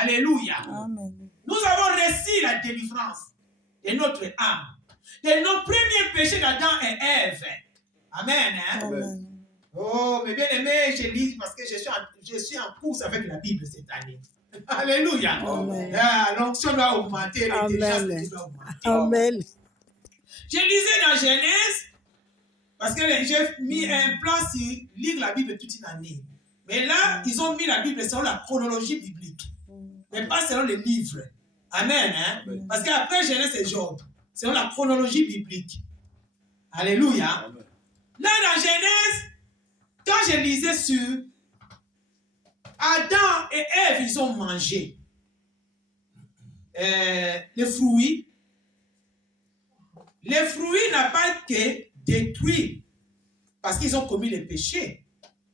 Alléluia. Amen. Nous avons reçu la délivrance de notre âme, de nos premiers péchés d'Adam et Ève. Amen. Hein? Amen. Oh, mes bien-aimés, je lis parce que je suis en course avec la Bible cette année. Alléluia. Amen. Ah, l'onction doit augmenter, l'intelligence de Dieu doit augmenter. Amen. Je lisais dans Genèse, parce que j'ai mis un plan sur lire la Bible toute une année. Mais là, ils ont mis la Bible selon la chronologie biblique, mais pas selon les livres. Amen. Hein? Parce qu'après Genèse et Job, selon la chronologie biblique. Alléluia. Amen. Là, dans Genèse, quand je lisais sur Adam et Ève, ils ont mangé les fruits. Les fruits n'ont pas été détruits parce qu'ils ont commis les péchés.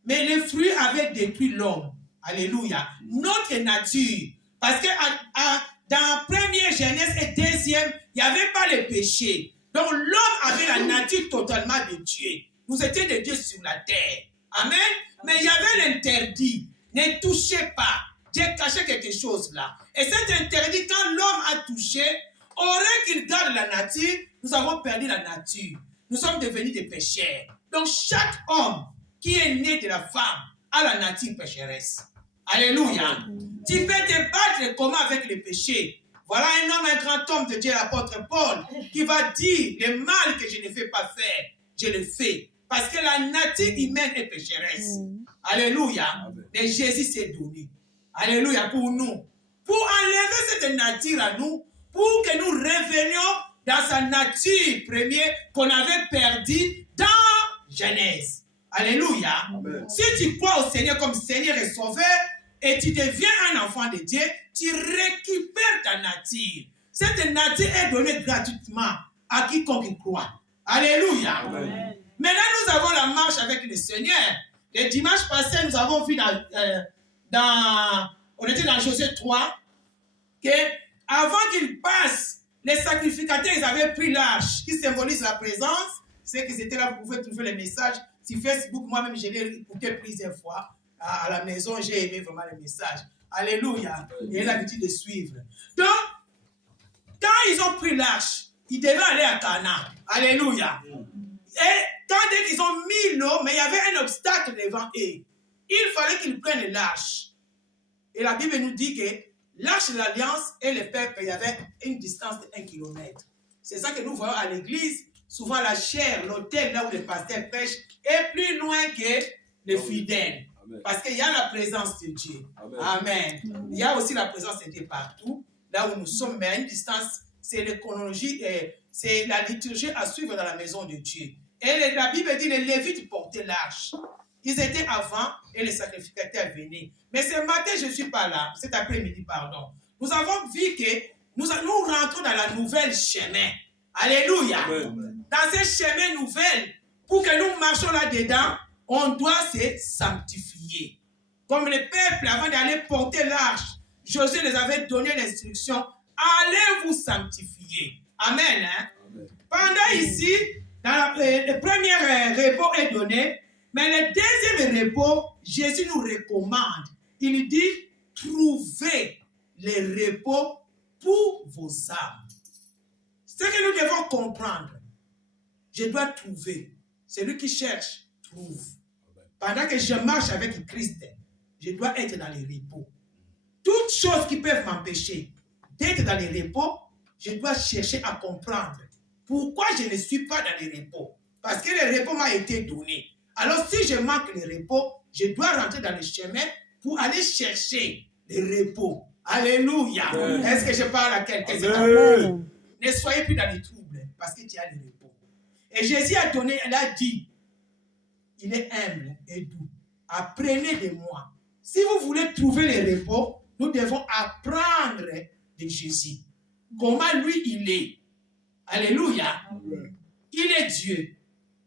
Mais les fruits avaient détruit l'homme. Alléluia. Notre nature. Parce que dans première Genèse et deuxième, il n'y avait pas les péchés. Donc l'homme avait la nature totalement de Dieu. Nous étions des dieux sur la terre. Amen. Mais il y avait l'interdit. Ne touchez pas. Dieu cachait quelque chose là. Et cet interdit, quand l'homme a touché, aurait qu'il garde la nature, nous avons perdu la nature. Nous sommes devenus des pécheurs. Donc chaque homme qui est né de la femme a la nature pécheresse. Alléluia. Tu peux te battre comment avec les péchés. Voilà un homme, un grand homme de Dieu, l'apôtre Paul, qui va dire le mal que je ne fais pas faire, je le fais. Parce que la nature humaine est pécheresse. Alléluia. Et Jésus s'est donné. Alléluia pour nous. Pour enlever cette nature à nous, pour que nous revenions dans sa nature première qu'on avait perdue dans Genèse. Alléluia. Amen. Si tu crois au Seigneur comme Seigneur et Sauveur et tu deviens un enfant de Dieu, tu récupères ta nature. Cette nature est donnée gratuitement à quiconque y croit. Alléluia. Amen. Maintenant, nous avons la marche avec le Seigneur. Le dimanche passé, nous avons vu on était dans Josué 3, que avant qu'ils passent, les sacrificateurs, ils avaient pris l'arche qui symbolise la présence. C'est qu'ils étaient là, vous pouvez trouver les messages. Sur Facebook, moi-même, je l'ai écouté plusieurs fois. À la maison, j'ai aimé vraiment les messages. Alléluia. Et j'ai l'habitude de suivre. Donc, quand ils ont pris l'arche, ils devaient aller à Canaan. Alléluia. Et quand dès qu'ils ont mis l'eau, mais il y avait un obstacle devant eux. Il fallait qu'ils prennent l'arche. Et la Bible nous dit que l'arche de l'alliance et le peuple, il y avait une distance de 1 kilomètre. C'est ça que nous voyons à l'église. Souvent la chaire, l'autel, là où les pasteurs prêchent, est plus loin que les fidèles. Amen. Parce qu'il y a la présence de Dieu. Amen. Amen. Il y a aussi la présence de Dieu partout. Là où nous sommes, mais à une distance, c'est l'économie, c'est la liturgie à suivre dans la maison de Dieu. Et la Bible dit les Lévites portaient l'arche. Ils étaient avant et les sacrificateurs venaient. Mais ce matin, je ne suis pas là. Cet après-midi, pardon. Nous avons vu que nous rentrons dans la nouvelle chemin. Alléluia. Amen. Dans ce chemin nouvel, pour que nous marchions là-dedans, on doit se sanctifier. Comme le peuple, avant d'aller porter l'arche, Josué les avait donné l'instruction, allez vous sanctifier. Amen. Hein? Amen. Pendant ici, le premier repos est donné, mais le deuxième repos, Jésus nous recommande. Il dit, trouvez le repos pour vos âmes. Ce que nous devons comprendre, je dois trouver. Celui qui cherche, trouve. Pendant que je marche avec Christ, je dois être dans les repos. Toutes choses qui peuvent m'empêcher d'être dans les repos, je dois chercher à comprendre pourquoi je ne suis pas dans les repos. Parce que le repos m'a été donné. Alors si je manque le repos, je dois rentrer dans le chemin pour aller chercher le repos. Alléluia. Amen. Est-ce que je parle à quelqu'un? Ne soyez plus dans les troubles parce que tu as le repos. Et Jésus a donné, il a dit, il est humble et doux. Apprenez de moi. Si vous voulez trouver le repos, nous devons apprendre de Jésus. Comment lui il est. Alléluia. Amen. Il est Dieu.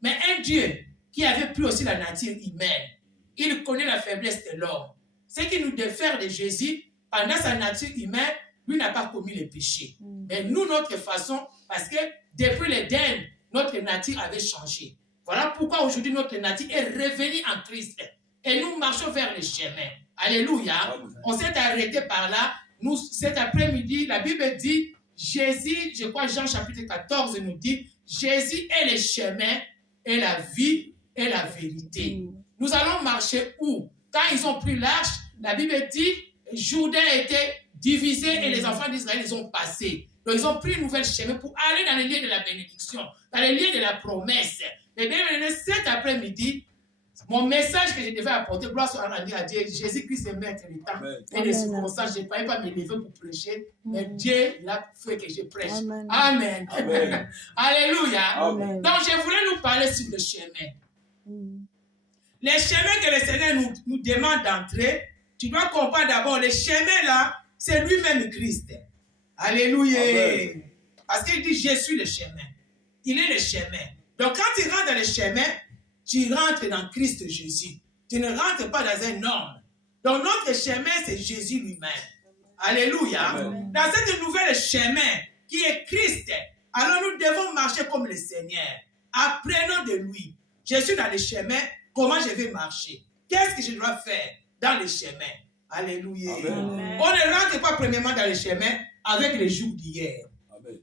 Mais un Dieu qui avait pris aussi la nature humaine. Il connaît la faiblesse de l'homme. Ce qui nous diffère de Jésus, pendant sa nature humaine, lui n'a pas commis le péché. Mais nous, notre façon, parce que depuis l'Éden, notre nature avait changé. Voilà pourquoi aujourd'hui notre nature est revenue en Christ. Et nous marchons vers le chemin. Alléluia. On s'est arrêté par là nous, cet après-midi, la Bible dit, Jésus, je crois Jean chapitre 14 nous dit, Jésus est le chemin et la vie et la vérité. Nous allons marcher où? Quand ils ont pris l'arche, la Bible dit, Jourdain était divisé et les enfants d'Israël, ils ont passé. Donc, ils ont pris une nouvelle chemin pour aller dans les lieux de la bénédiction, dans les lieux de la promesse. Mais bien, cet après-midi, mon message que je devais apporter, gloire soit rendue à Dieu, Jésus-Christ est maître du temps. Et les circonstances, je ne pouvais pas me lever pour prêcher, mais Dieu l'a fait que je prêche. Amen. Amen. Alléluia. Amen. Donc, je voulais nous parler sur le chemin. Les chemins que le Seigneur nous demande d'entrer, tu dois comprendre d'abord, le chemin là, c'est lui-même Christ. Alléluia. Amen. Parce qu'il dit, je suis le chemin. Il est le chemin. Donc, quand tu rentres dans le chemin, tu rentres dans Christ Jésus. Tu ne rentres pas dans un homme. Donc, notre chemin, c'est Jésus lui-même. Alléluia. Amen. Dans cette nouvelle chemin qui est Christ, alors nous devons marcher comme le Seigneur. Apprenons de lui. Je suis dans le chemin, comment je vais marcher? Qu'est-ce que je dois faire dans le chemin? Alléluia. Amen. On ne rentre pas premièrement dans le chemin avec les jours d'hier.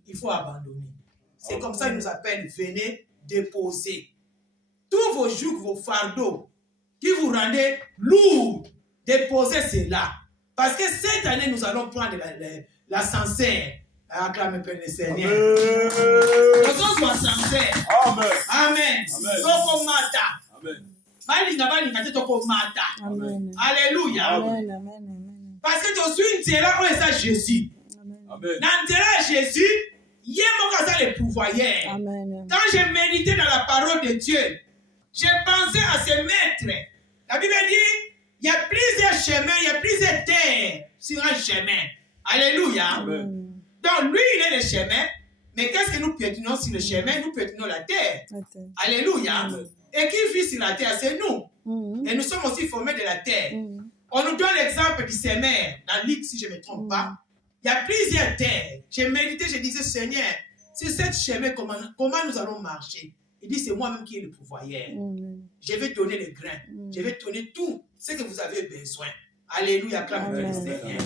Il faut abandonner. C'est comme ça qu'il nous appelle, venez déposer tous vos jougs, vos fardeaux qui vous rendez lourds. Déposez cela. Parce que cette année, nous allons prendre la sincère. Acclamez le Seigneur. Nous sommes sincères. Amen. Amen. Amen. Alléluia. Amen. Parce que je suis là où est ça Jésus. Amen. Dans Jésus, il y a le pouvoir. Quand j'ai médité dans la parole de Dieu, j'ai pensé à ce maître. La Bible dit, il y a plusieurs chemins, il y a plusieurs terres sur un chemin. Alléluia. Amen. Donc lui, il est le chemin. Mais qu'est-ce que nous piétinons sur le chemin? Nous piétinons la terre. Alléluia. Amen. Et qui vit sur la terre? C'est nous. Et nous sommes aussi formés de la terre. On nous donne l'exemple du semeur, dans Luc, si je ne me trompe pas. Il y a plusieurs terres. J'ai médité, je disais, Seigneur, sur cette chemin, comment nous allons marcher? Il dit, c'est moi-même qui ai le pouvoir. Je vais donner les grains. Je vais donner tout ce que vous avez besoin. Alléluia, acclamez le Seigneur.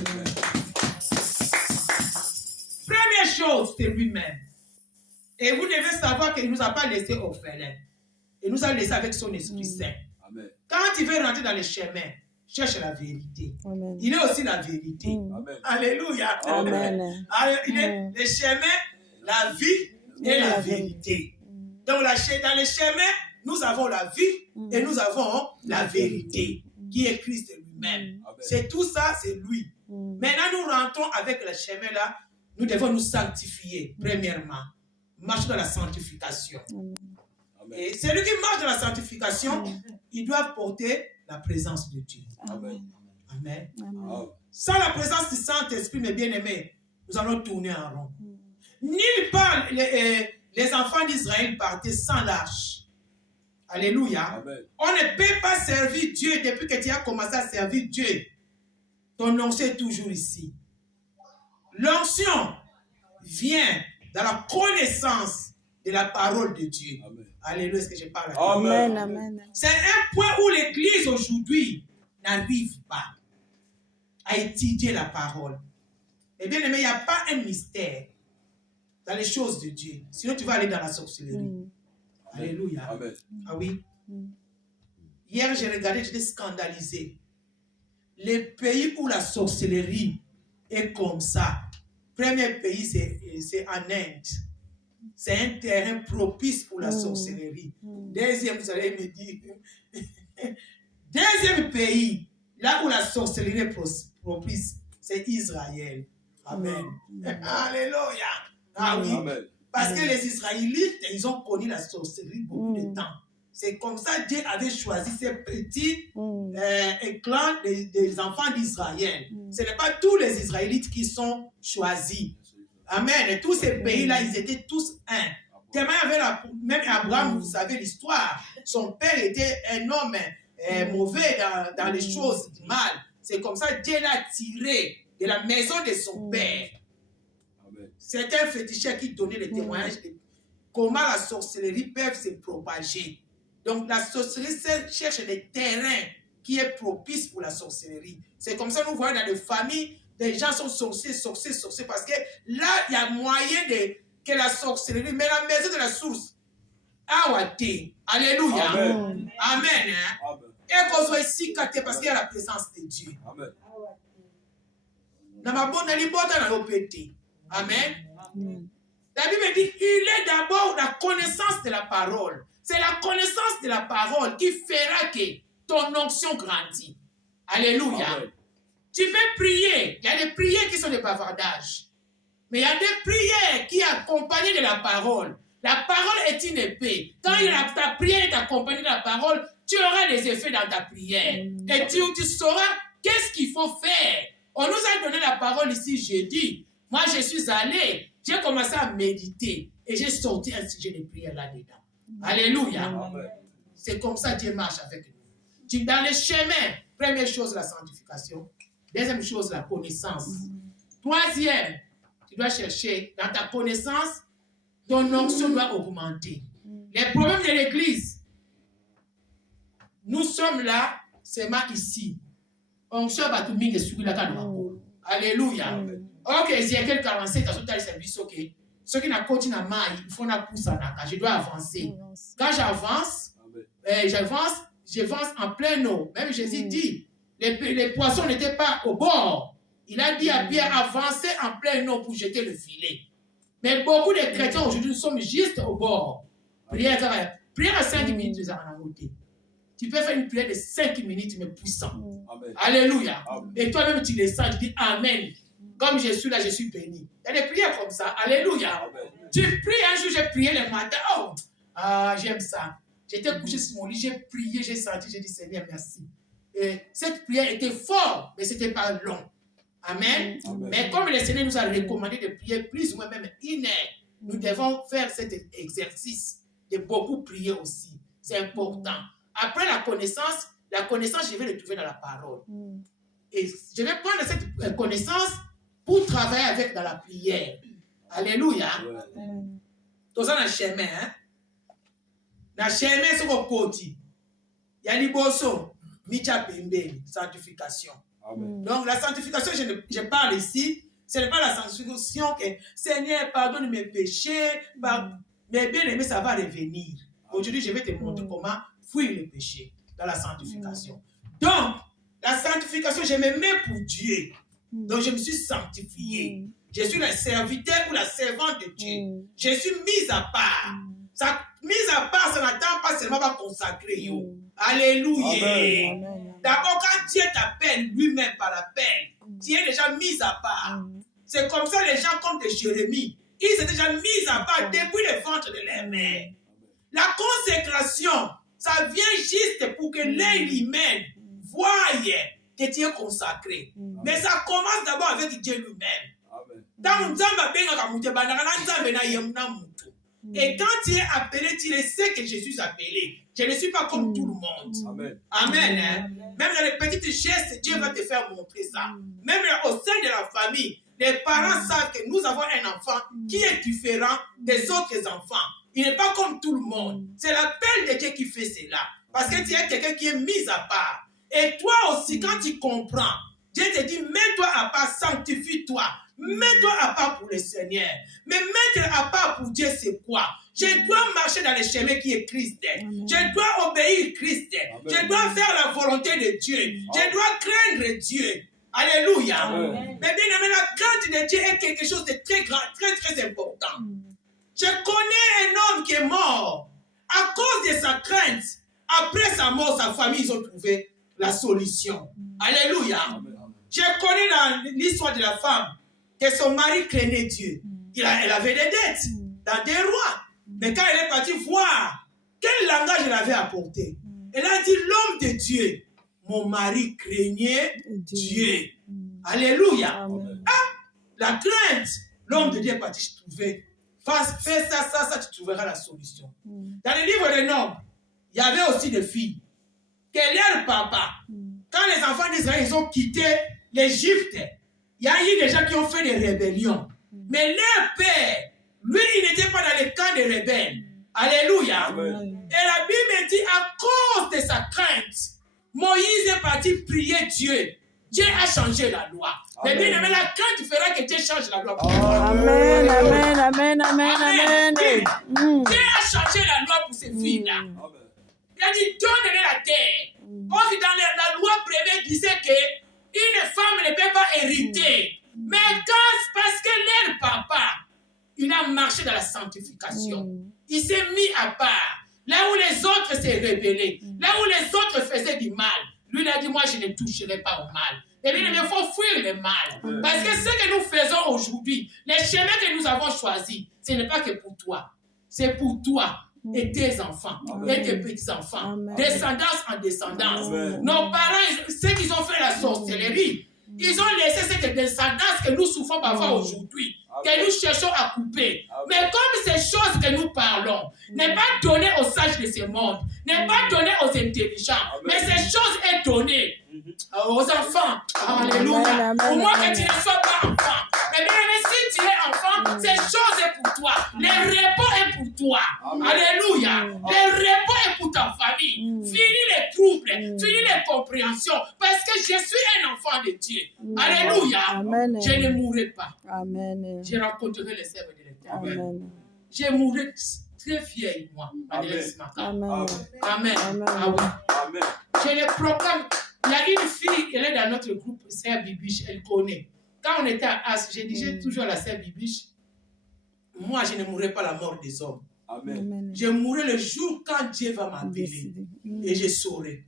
Première chose, c'est lui-même. Et vous devez savoir qu'il ne nous a pas laissé orphelins. Il nous a laissé avec son Esprit Saint. Amen. Quand il veut rentrer dans le chemin, cherche la vérité. Amen. Il est aussi la vérité. Amen. Alléluia. Amen. Il est le chemin, la vie et la vérité. Donc, dans le chemin, nous avons la vie et nous avons la vérité, qui est Christ lui-même. C'est tout ça, c'est lui. Maintenant, nous rentrons avec le chemin là. Nous devons nous sanctifier, premièrement. Marcher dans la sanctification. Amen. Et celui qui marche dans la sanctification, il doit porter la présence de Dieu. Amen. Amen. Amen. Sans la présence du Saint-Esprit, mes bien-aimés, nous allons tourner en rond. Nulle part, les enfants d'Israël partaient sans l'arche. Alléluia. Amen. On ne peut pas servir Dieu depuis que tu as commencé à servir Dieu. Ton onction est toujours ici. L'onction vient dans la connaissance de la parole de Dieu. Amen. Alléluia, est-ce que je parle à Amen. Amen. C'est un point où l'Église aujourd'hui n'arrive pas à étudier la parole. Eh bien, il n'y a pas un mystère dans les choses de Dieu. Sinon, tu vas aller dans la sorcellerie. Alléluia. Amen. Ah oui. Hier, j'ai regardé, j'étais scandalisé. Les pays où la sorcellerie est comme ça. Premier pays, c'est en Inde. C'est un terrain propice pour la sorcellerie. Deuxième, vous allez me dire. Deuxième pays, là où la sorcellerie est propice, c'est Israël. Amen. Alléluia. Ah oui. Amen. Parce que les Israélites, ils ont connu la sorcellerie beaucoup de temps. C'est comme ça que Dieu avait choisi ces petits clans des enfants d'Israël. Ce n'est pas tous les Israélites qui sont choisis. Amen. Et tous ces pays-là, ils étaient tous un. Tellement il y avait même Abraham, vous savez l'histoire. Son père était un homme mauvais dans les choses du mal. C'est comme ça que Dieu l'a tiré de la maison de son père. C'est un féticheur qui donnait le témoignage de comment la sorcellerie peut se propager. Donc la sorcellerie cherche des terrains qui est propice pour la sorcellerie. C'est comme ça que nous voyons dans les familles, des gens sont sorciers, parce que là, il y a moyen que la sorcellerie, mais la maison de la source, alléluia, amen, amen, hein? Et qu'on soit ici, parce qu'il y a la présence de Dieu. Amen. Amen. La Bible dit, il est d'abord la connaissance de la parole. C'est la connaissance de la parole qui fera que ton onction grandit. Alléluia. Amen. Tu peux prier. Il y a des prières qui sont des bavardages. Mais il y a des prières qui sont accompagnées de la parole. La parole est une épée. Quand ta prière est accompagnée de la parole, tu auras des effets dans ta prière. Et tu sauras qu'est-ce qu'il faut faire. On nous a donné la parole ici jeudi. Moi, je suis allé, j'ai commencé à méditer et j'ai sorti un sujet de prière là-dedans. Alléluia. C'est comme ça que Dieu marche avec nous. Dans les chemins, première chose, la sanctification. Deuxième chose, la connaissance. Troisième, tu dois chercher dans ta connaissance, ton onction doit augmenter. Les problèmes de l'église, nous sommes là, seulement ici. Onction va tout le monde subir la canne. Alléluia. Ok, Ezekiel 47, à ce service, ok. Ceux qui n'ont pas continué à maille, il faut la pousse à je dois avancer. Quand j'avance, j'avance en plein eau. Même Jésus dit, les poissons n'étaient pas au bord. Il a dit à Pierre, avancez en plein eau pour jeter le filet. Mais beaucoup de chrétiens aujourd'hui sommes juste au bord. Prière à 5 minutes, nous avons noté. Tu peux faire une prière de 5 minutes, mais puissant. Amen. Alléluia. Amen. Et toi-même, tu les sens, tu dis Amen. Comme je suis là, je suis béni. Il y a des prières comme ça. Alléluia. Amen. Tu pries, un jour, j'ai prié le matin. Oh, j'aime ça. J'étais couché sur mon lit, j'ai prié, j'ai senti, j'ai dit Seigneur, merci. Et cette prière était forte, mais ce n'était pas long. Amen. Amen. Mais comme le Seigneur nous a recommandé de prier plus ou moins même 1 heure, nous devons faire cet exercice de beaucoup prier aussi. C'est important. Après la connaissance, je vais le trouver dans la parole. Et je vais prendre cette connaissance pour travailler avec dans la prière. Alléluia. Tout ça dans le chemin. Dans le chemin, c'est au côté. Il y a l'Iboso, Micha Pembe, sanctification. Amen. Donc la sanctification, je parle ici, ce n'est pas la sanctification que Seigneur, pardonne mes péchés, mais bien aimé, ça va revenir. Aujourd'hui, je vais te montrer comment fuir le péché dans la sanctification. Donc, la sanctification, je me mets pour Dieu. Donc, je me suis sanctifié. Je suis le serviteur ou la servante de Dieu. Je suis mise à part. Ça, mise à part, ça n'attend pas seulement à consacrer. Alléluia. D'abord, quand Dieu t'appelle lui-même par l'appel, tu es déjà mise à part. C'est comme ça les gens comme de Jérémie. Ils étaient déjà mis à part depuis le ventre de leur mère. La consécration, ça vient juste pour que l'œil humain voie que tu es consacré. Mais ça commence d'abord avec Dieu lui-même. Et quand tu es appelé, tu le sais que je suis appelé. Je ne suis pas comme tout le monde. Amen. Amen. Hein? Même dans les petites gestes, Dieu va te faire montrer ça. Même au sein de la famille, les parents savent que nous avons un enfant qui est différent des autres enfants. Il n'est pas comme tout le monde. C'est l'appel de Dieu qui fait cela. Parce que tu es quelqu'un qui est mis à part. Et toi aussi, quand tu comprends, Dieu te dit, mets-toi à part, sanctifie-toi. Mets-toi à part pour le Seigneur. Mais mettre à part pour Dieu, c'est quoi? Je dois marcher dans le chemin qui est Christ. Je dois obéir Christ. Je dois faire la volonté de Dieu. Je dois craindre Dieu. Alléluia. Amen. Mais bien aimé, la crainte de Dieu est quelque chose de très grand, très très important. Je connais un homme qui est mort. À cause de sa crainte, après sa mort, sa famille, ils ont trouvé la solution. Alléluia. Amen. Je connais dans l'histoire de la femme que son mari craignait Dieu. Elle avait des dettes dans des rois. Mais quand elle est partie voir quel langage elle avait apporté, elle a dit, l'homme de Dieu, mon mari craignait Dieu. Alléluia. La crainte, l'homme de Dieu est parti se trouver. Fais ça, tu trouveras la solution. Dans le livre des Nombres, il y avait aussi des filles. Que leur papa, quand les enfants d'Israël ils ont quitté l'Égypte, il y a eu des gens qui ont fait des rébellions. Mais leur père, lui, il n'était pas dans le camp des rebelles. Alléluia. Amen. Et la Bible dit, à cause de sa crainte, Moïse est parti prier Dieu Dieu a changé la loi. Mais bien aimé, la crainte fera que Dieu change la loi. Amen, amen, amen, amen, amen. Dieu a changé la loi pour ces filles-là. Il a dit, donnez la terre. Or, dans la loi prévue, disait qu'une femme ne peut pas hériter. Mais parce que leur papa, il a marché dans la sanctification. Il s'est mis à part. Là où les autres s'est rebellés, là où les autres faisaient du mal, lui il a dit, moi je ne toucherai pas au mal. Et bien, il faut fuir le mal. Parce que ce que nous faisons aujourd'hui, les chemins que nous avons choisis, ce n'est pas que pour toi. C'est pour toi et tes enfants et tes petits-enfants. Descendance en descendance. Nos parents, ceux qui ont fait la sorcellerie, ils ont laissé cette descendance que nous souffrons parfois aujourd'hui, que nous cherchons à couper. Mais comme ces choses que nous parlons n'est pas donné aux sages de ce monde, n'est pas donné aux intelligents, mais ces choses sont données aux enfants. Alléluia. Au moins que tu ne sois pas enfant. Mais bien, si tu es enfant, ces choses sont pour toi. Le repos est pour toi. Alléluia. Le repos est pour ta famille. Fini les troubles, fini les compréhensions. Parce que je suis un enfant de Dieu. Alléluia. Je ne mourrai pas. Amen. Je rencontrerai les servants de l'Éternel. Amen. Je mourrai très fier de moi. Amen. Amen. Ah oui. Je le proclame. Il y a une fille, elle est dans notre groupe, Sœur Bibiche, elle connaît. Quand on était à As, je disais toujours à la Sœur Bibiche, moi je ne mourrai pas la mort des hommes. Amen. Je mourrai le jour quand Dieu va m'appeler. Et je saurai.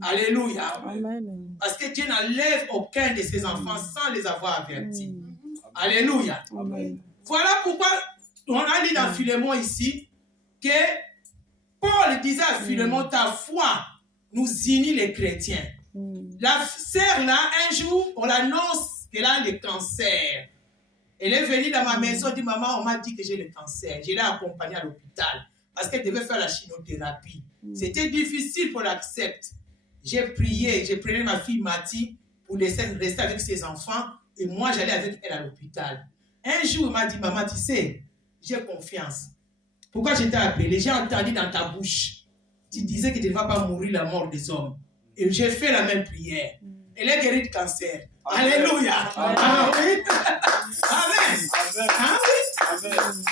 Alléluia. Amen. Parce que Dieu n'enlève aucun de ses enfants sans les avoir avertis. Alléluia. Amen. Voilà pourquoi on a dit dans Philémon ici que Paul disait à Philémon, ta foi nous unit les chrétiens. La sœur là, un jour, on l'annonce qu'elle a le cancer. Elle est venue dans ma maison, elle dit, maman, on m'a dit que j'ai le cancer. Je l'ai accompagnée à l'hôpital parce qu'elle devait faire la chimiothérapie. C'était difficile pour l'accepter. J'ai prié, j'ai pris ma fille Mathie pour laisser rester avec ses enfants et moi j'allais avec elle à l'hôpital. Un jour, elle m'a dit, maman, tu sais, j'ai confiance. Pourquoi je t'ai appelé? J'ai entendu dans ta bouche, tu disais que tu ne vas pas mourir la mort des hommes. Et j'ai fait la même prière. Elle est guérie de cancer. Amen. Alléluia. Amen. Amen. Amen. Amen. Amen.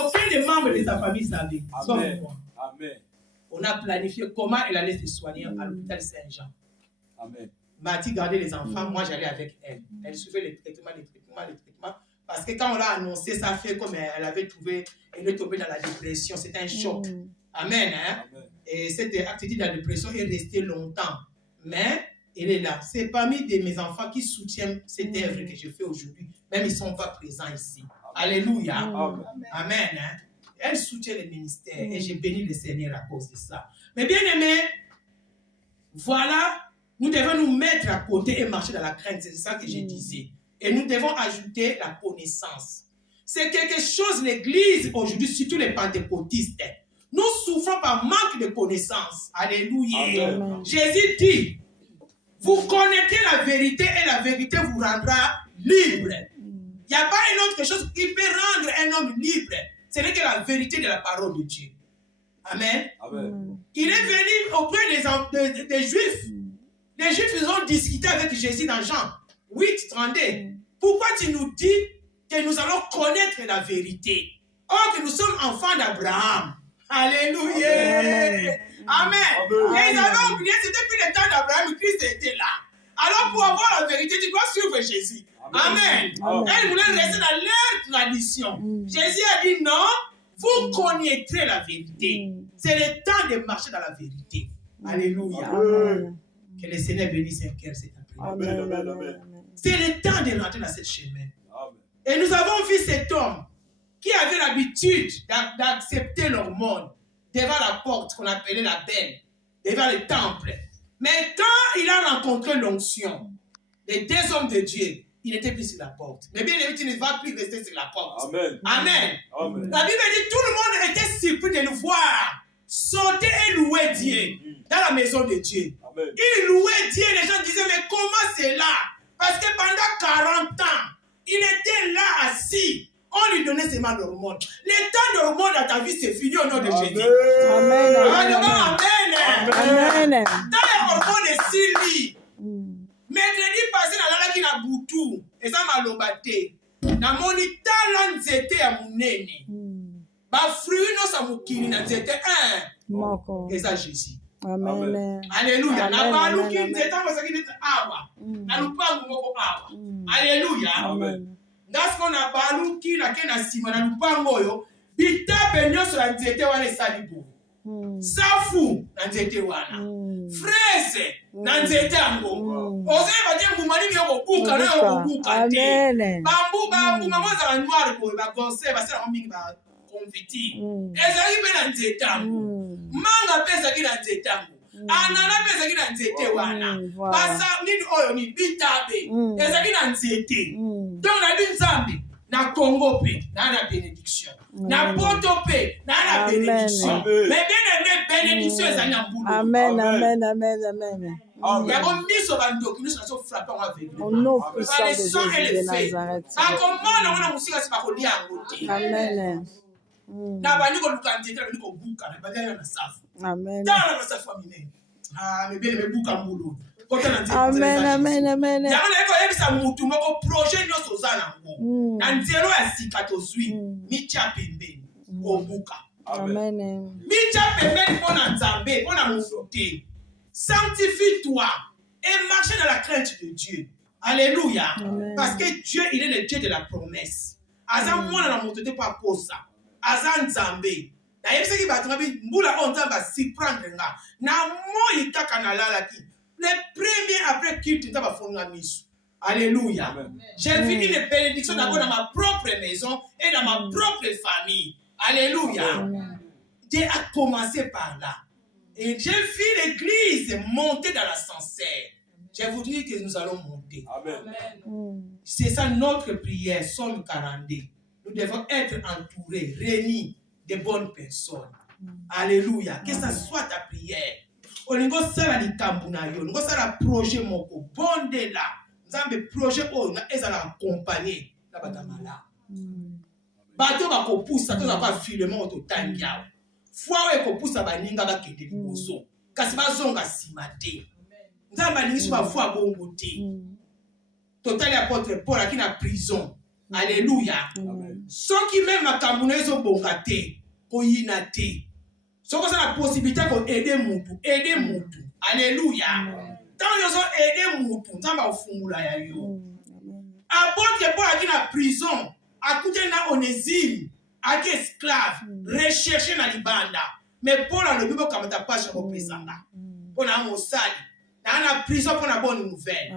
Aucun des membres de sa famille savait. Sauf moi. Amen. On a planifié comment elle allait se soigner à l'hôpital Saint-Jean. Amen. Mathie gardait les enfants, moi j'allais avec elle. Elle suivait les traitements. Parce que quand on l'a annoncé, ça fait comme elle avait trouvé, elle est tombée dans la dépression. C'était un choc. Amen. Hein? Amen. Et cette attitude de la dépression est restée longtemps. Mais elle est là. C'est parmi mes enfants qui soutiennent cette œuvre que je fais aujourd'hui. Même ils ne sont pas présents ici. Amen. Alléluia. Amen. Amen. Hein? Elle soutient le ministère et j'ai béni le Seigneur à cause de ça. Mais bien aimé, voilà, nous devons nous mettre à côté et marcher dans la crainte. C'est ça que je disais. Et nous devons ajouter la connaissance. C'est quelque chose, l'Église aujourd'hui, surtout les pentecôtistes, nous souffrons par manque de connaissance. Alléluia. Amen. Jésus dit, vous connaîtrez la vérité et la vérité vous rendra libre. Il n'y a pas une autre chose qui peut rendre un homme libre. Ce n'est que la vérité de la parole de Dieu. Amen. Amen. Il est venu auprès des Juifs. Les Juifs, ils ont discuté avec Jésus dans Jean 8, 32. Pourquoi tu nous dis que nous allons connaître la vérité? Or que nous sommes enfants d'Abraham. Alléluia. Amen. Amen. Et ils avaient oublié, c'était plus le temps d'Abraham, Christ était là. Alors pour avoir la vérité, tu dois suivre Jésus. Amen. Amen. Et ils voulaient rester dans leur tradition. Jésus a dit non, vous connaîtrez la vérité. C'est le temps de marcher dans la vérité. Alléluia. Amen. Que le Seigneur bénisse un cœur cet après-midi. C'est le temps de rentrer dans ce chemin. Amen. Et nous avons vu cet homme qui avait l'habitude d'accepter leur monde devant la porte qu'on appelait la belle, devant le temple. Mais quand il a rencontré l'onction, les deux hommes de Dieu, il n'était plus sur la porte. Mais bien évidemment, tu ne vas plus rester sur la porte. Amen. Amen. Amen. La Bible dit tout le monde était surpris de le voir sauter et louer Dieu dans la maison de Dieu. Amen. Il louait Dieu, les gens disaient, mais comment c'est là? Parce que pendant 40 ans, il était là assis. On lui donnait seulement l'hormone. Le temps d'hormone dans ta vie, c'est fini au nom de Jésus. Amen. Amen. Amen. Amen. Dans les hormones, c'est lui. Mercredi na butu eza maloba te namoni tala nzete ya monene bafruit nyonso ya mokili na nzete moko eza Jésus. amen Alléluia. Na Amen, baluki amen, nzete bazaki neti awa na lupango moko awa. Alléluia. amen Ngasiko na baluki nake na nsima na lupango oyo bitabe nyonso ya nzete wana esali boye. Safu na nzete wana fraise na nzete yango ozeba te mbuma nini yokobuka na yokobuka te bambuma moza banoire boye bagonse basalaka mingi baconfiti ezalaki mpe na nzete yango manga mpe ezalaki na nzete yango anana mpe ezalaki na nzete wana basa nini oyo ni bitabe ezalaki na nzete donc nayebi nzambe na Congo mpe naa na bénédiction na poto mpe naa na bénédiction mais bien aimé bénédiction ezali na mbulu amen amen amen amen yango miso bandoki nyonso nazofrappe yango aveugle au nom puissant de Jésus de Nazareth bakomona ngo na mosika si bakolia yango te amen na bandi koluka nzete na bandi kobuka na bandi na safu amen tala na basafu ya minene mais bien aimé buka mbulu amen amen amen yango naye koyebisa mutu moko projet nyonso oza nango na nzelo ya sika tozwi mitya pembeni obuka amen mitya pembeni mpo na nzambe mpo na mosu te sanctifie-toi et marche dans la crainte de Dieu. Alléluia. Parce que Dieu il est le Dieu de la promesse aza mwana na moto te mpo akosa aza nzambe nayebisaki bato ngabi mbula oyo nzambe asiprendre nga na moi kaka nalalaki les premiers après culte nzambe afonga miso. Alléluia. J'ai fini les bénédictions d'abord dans ma propre maison et dans ma propre famille. Alléluia. Dieu a commencé par là. Et j'ai vu l'église monter dans l'ascenseur. Je vous dis que nous allons monter. Amen. C'est ça notre prière, Somme 42. Nous devons être entourés, réunis de bonnes personnes. Alléluia. Que ça soit ta prière. Olingo sala likambu na yo, olingo sala projet moko, bonde la. Nzambe projet oyo na ezala accompagner na batamala. Bato bakopusa to za ba filemo ototangi yawe. Fwa we kopusa baninga bakende liboso. Kasi bazonga sima te. Nzambe alingi ba fwa bongo te. Total apôtre Paul aki na prison. Alléluia. Soki même makambu na ezo bonga te, koyina te. Soko ça la possibilité ko aider mutu. Alléluia. Tant yo so aider mutu, nzamba ofungula ya yo. Apôtre Paul aki na prison, akute na Onésime, aki esclave, recherché na libanda. Mais Paul a le bibo kamata page ko pesanga. Pona mosali, na prison pona bonne nouvelle.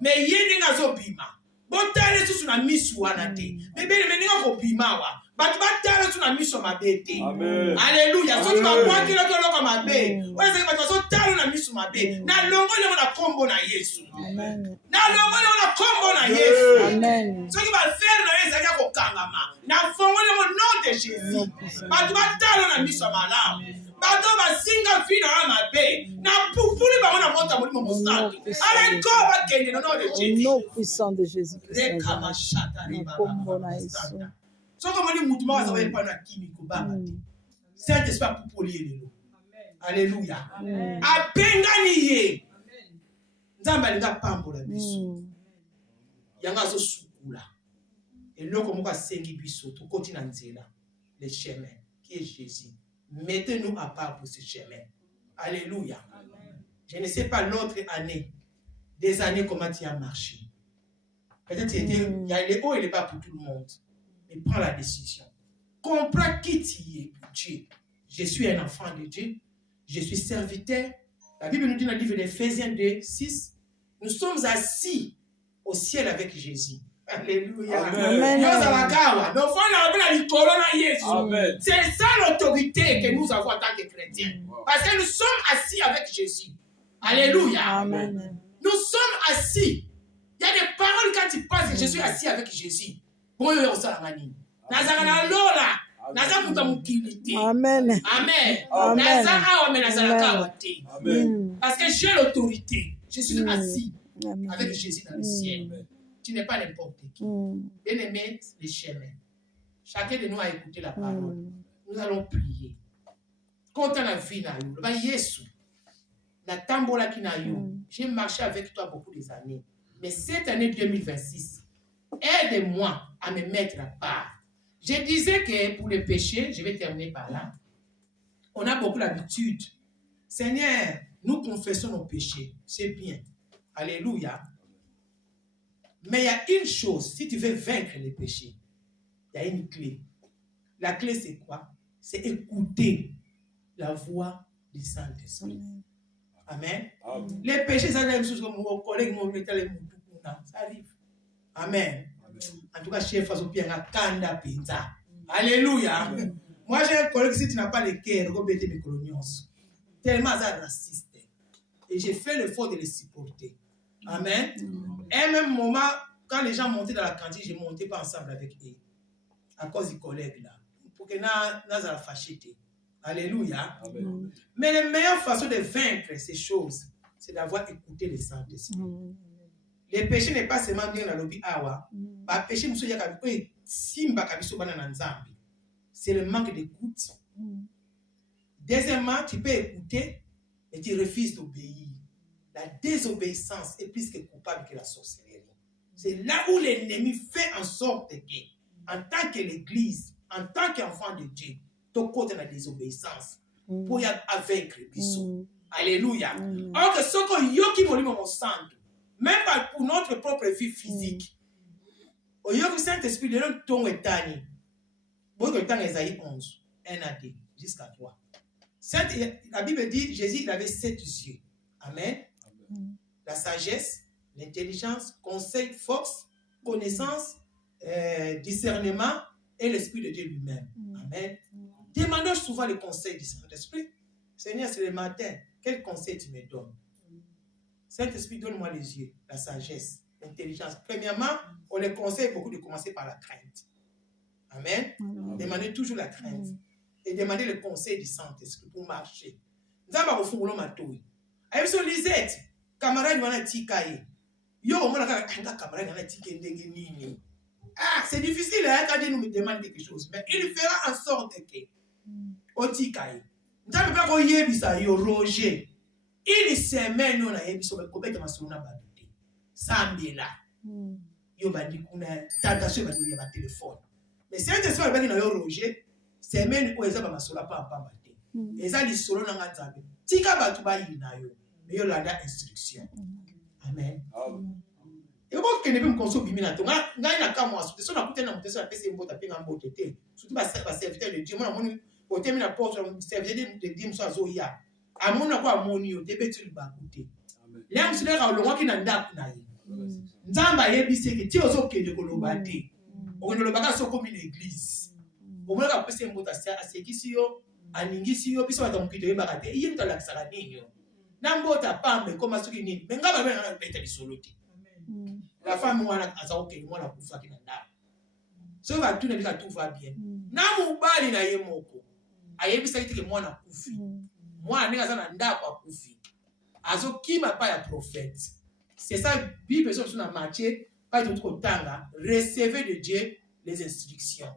Mais yeni ngazo bima. Botale susu na misu wana te. Mais bele meninga ko bima wa. But batale tuna miso mabete. Alléluia. So tu vas voir que l'autre loko mabe. Ouais c'est parce que talo na miso mabe. Na longo le na kombo na Yesu. Amen. Na longo le na kombo na Yesu. Amen. So tu vas faire na Yesu ya ko kangama. Na fongo le nom de Jésus. But batalo na miso malamu. Bato basinga fina na mabe. Na pupuli ba na monta molimo mosantu. Ale ko ba kende no nom de Jésus. Au nom puissant de Jésus. Rekama shata riba. Kombo na Yesu. Soko moni mutu ma za wepa na kimiko baba. Saint-Esprit apupoli lelo. Alléluia. Apengani ye. Nzamba linga pambola biso. Yanga zo sukula. Eloko moko asengi biso to koti na nzela. Le chemin qui est Jésus. Mettez-nous à part pour ce chemin. Alléluia. Je ne sais pas l'autre année, des années comment tu as marché. Peut-être il y a les hauts et les bas pour tout le monde. Mais prends la décision. Comprends qui tu es pour Dieu. Je suis un enfant de Dieu. Je suis serviteur. La Bible nous dit dans le livre d'Éphésiens 2, 6, nous sommes assis au ciel avec Jésus. Alléluia. Amen. C'est ça l'autorité que nous avons en tant que chrétiens. Parce que nous sommes assis avec Jésus. Alléluia. Amen. Nous sommes assis. Il y a des paroles quand tu penses que je suis assis avec Jésus. Amen. Amen. Amen. Parce que j'ai l'autorité. Je suis assis avec Jésus dans le ciel. Tu n'es pas n'importe qui. Bien aimé, les chemins. Chacun de nous a écouté la parole. Nous allons prier. Quand on a vu Jésus, la tambola qui n'a eu, j'ai marché avec toi beaucoup des années. Mais cette année 2026, aide-moi à me mettre à part. Je disais que pour le péché, je vais terminer par là, on a beaucoup l'habitude. Seigneur, nous confessons nos péchés. C'est bien. Alléluia. Mais il y a une chose, si tu veux vaincre les péchés, il y a une clé. La clé, c'est quoi? C'est écouter la voix du Saint-Esprit. Amen. Amen. Les péchés, c'est la même chose que mon collègue, ça arrive. Amen. En tout cas, chef, alléluia. Amen. Moi, j'ai un collègue, si tu n'as pas le cœur, tellement raciste. Et j'ai fait l'effort de les supporter. Amen. Et même moment, quand les gens montaient dans la cantine, je ne montais pas ensemble avec eux. À cause du collègue là. Pour que nous la fâchité. Alléluia. Amen. Mais la meilleure façon de vaincre ces choses, c'est d'avoir écouté le Saint-Esprit. Le péché n'est pas seulement bien dans le lobby awa. Le péché, c'est le manque d'écoute. Deuxièmement, tu peux écouter et tu refuses d'obéir. La désobéissance est plus que coupable que la sorcellerie. C'est là où l'ennemi fait en sorte que, en tant que l'Église, en tant qu'enfant de Dieu, tu côté la désobéissance pour y vaincre le Alléluia. Alors que ce que yoki moli mon centre, même pas pour notre propre vie physique. Au yoki Saint-Esprit de notre ton etani. Bon que temps Esaïe 11, 1 à 2, jusqu'à 3. La Bible dit, Jésus il avait 7 yeux. Amen. La sagesse, l'intelligence, conseil, force, connaissance, discernement et l'Esprit de Dieu lui-même. Amen. Demandons souvent le conseil du Saint-Esprit. Seigneur, c'est le matin. Quel conseil tu me donnes? Saint-Esprit, donne-moi les yeux, la sagesse, l'intelligence. Premièrement, on les conseille beaucoup de commencer par la crainte. Amen. Demandez toujours la crainte. Et demandez le conseil du Saint-Esprit pour marcher. Nous avons fait un peu de Lisette, camarade wana tikaye. Yo mona kanga camarade wana tike ndenge nini. Ah, c'est difficile hein, quand Dieu nous demande quelque chose, mais il fera en sorte que o tikaye. Nous avons pas koyebisa yo Roger. Il semaine nous na yebiso ba kobeta masuna baduté. Sambela. Yo bandi kuna tentation ba ya téléphone. Mais si un soir ba na yo Roger, semaine ko eza ba masula pa pamba te. Eza li solo na nganzabe. Tika batu ba yina yo. Mais il y a instruction. Amen. Et bon, que ne peut me consommer bimina to. Nga ina kama wasu. Te so na kutena mutesa na pese mbota pinga mbote te. Surtout ba serviteur de Dieu. Mona moni ote mina porte serviteur de Dieu so azoya. Amona ko amoni yo te betu ba kute. Là msile ka olongwa ki na ndaku na ye. Nzamba yebise ke ti ozo kende ko loba te. Okendo loba ka so komi na église. Omona ka pese mbota sia asekisi yo, aningisi yo biso batamukito yebaka te. Iye mutala kisaka nini yo. Nambota pambe koma soki nini mais ngaba bena na peta bisolo te. La femme wana azao ke mwana kufa kina ndaba. So va tuna bika tout va bien. Na mubali na ye moko. Ayebisa kitike mwana kufi. Mwana ninga sana ndaba kufi. Azo kima pa ya prophète. C'est ça Bible sur na Matthieu pas tout kotanga, recevez de Dieu les instructions.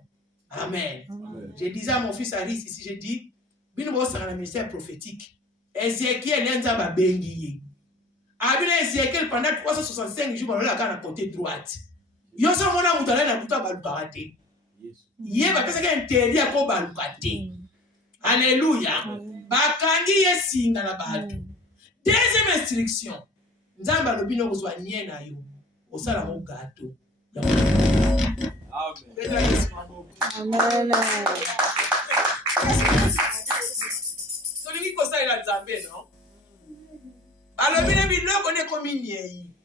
Amen. Amen. Je disais à mon fils Aris ici, j'ai dit bino bo sanga na ministère prophétique. Ézéchiel enza ba bengiye. Abina Ézéchiel pendant 365 jours la kana côté droite. Yo so mona mutala na buta balukate. Ye ba pesa ke interdit ko balukate. Alléluia. Bakangi yesinga na batu. Deuxième instruction. Nzamba lobino kozwa nye na yo. Osala mo gato. Amen. Amen. Solingi kosa ila nzambe non? Alobine biloko ne komini yi.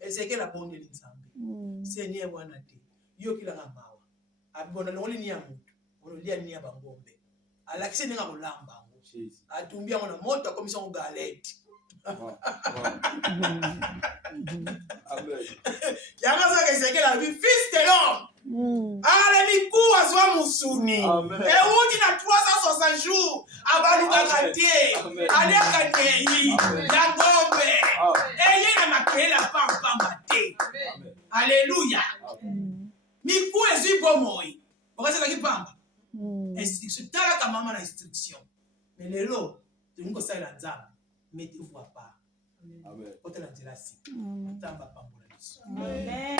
Ezeke la bonde nzambe. Seigneur wana te. Yo kila ngamawa. Abona loli ni ya mutu. Ololia ni ya bangombe. Alakise ninga kolamba ngo. Atumbia mona moto komisa ngo galette. Amen. Yanga so Ezeke la vie fils de l'homme. Ale miku azwa musuni. E uti na 360 jours abaluka katie. Ale kanei la ngombe. Eye na makela pamba te. Alléluia. Miku ezi bomoi. Okasa ki pamba. Instruction tala ka mama na instruction. Mais lelo tungo sa la nzamba. Mettez-vous à part. Amen. Otela nzela si. Tamba pambola. Amen.